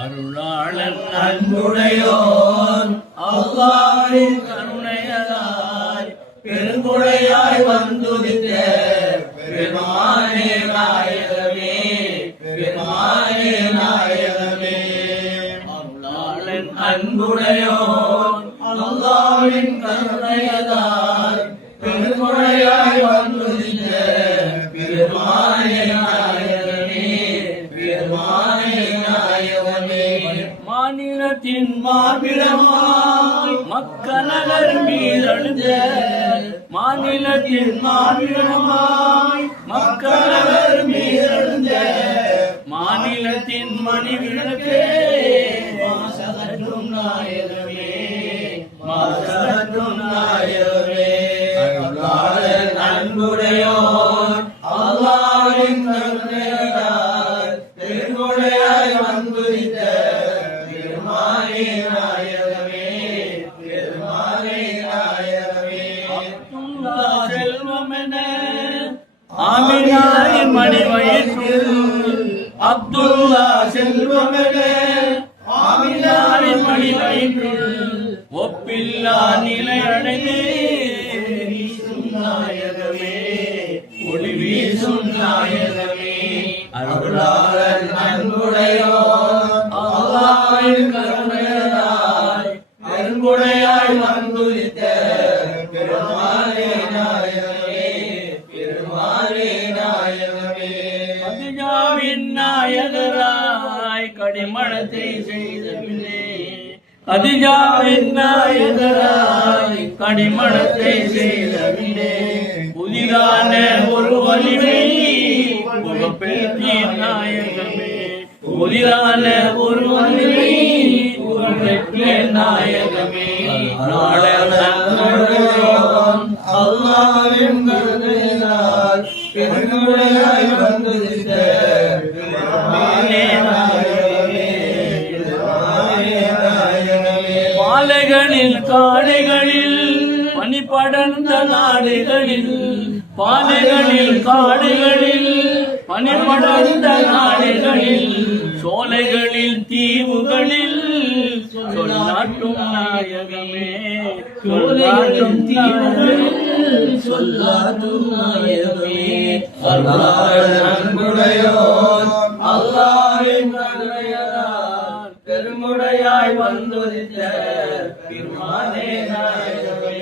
அருளாளன் அன்புடையோன் அல்லாவின் கருணையதாய் பெருங்குடையாய் வந்துதித்த பெருமானே நாயகமே பெருமானே நாயகமே. அருளாளன் அன்புடையோன் மாநிலத்தின் மாபிடமாய் மக்கநகர் மீதழுந்த மாநிலத்தின் மாபிடமாய் மக்கநகர் மீதழுந்த மாநிலத்தின் மணிவிளக்கே. மாசகற்றும் நாயகமே மாசகற்றும் நாயகமே. அன்புடையோர் அல்லாவின் கருணையால் நாயகமே பெருமானே நாயகமே அப்துல்லா செல்வமென ஆமினாரின் மணி வயிற்றில் அப்துல்லா செல்வமென மணி வயிற்றில் ஒப்பில்லா நிலை அடைந்தே வந்துதித்த பெருமானே நாயகமே பெருமானே நாயகமே அதிஜாவின் நாயகராய் கடிமணத்தை செய்த அதிஜாவின் நாயகராய் கடிமணத்தை புதிதான ஒரு வலிமை நாயகமே. புதிதான ஒரு வலிமை புகப்பேற்றின் நாயகமே. அல்லாவின் கருணையால் பெருங்குடையாய் நாயகமே. பாலைகளில் காடுகளில் பனி படர்ந்த நாடுகளில் பாலைகளில் காடுகளில் பனி படர்ந்த நாடுகளில் சோலைகளில் தீவுகளில் சொல்லாட்டும் நாயகமே சொல்லாட்டும் தீவுகளில் சொல்லாட்டும் நாயகமே. அல்லாஹ் கருணையால் பெருமுடையாய் வந்துதித்த பெருமானே நாயகமே.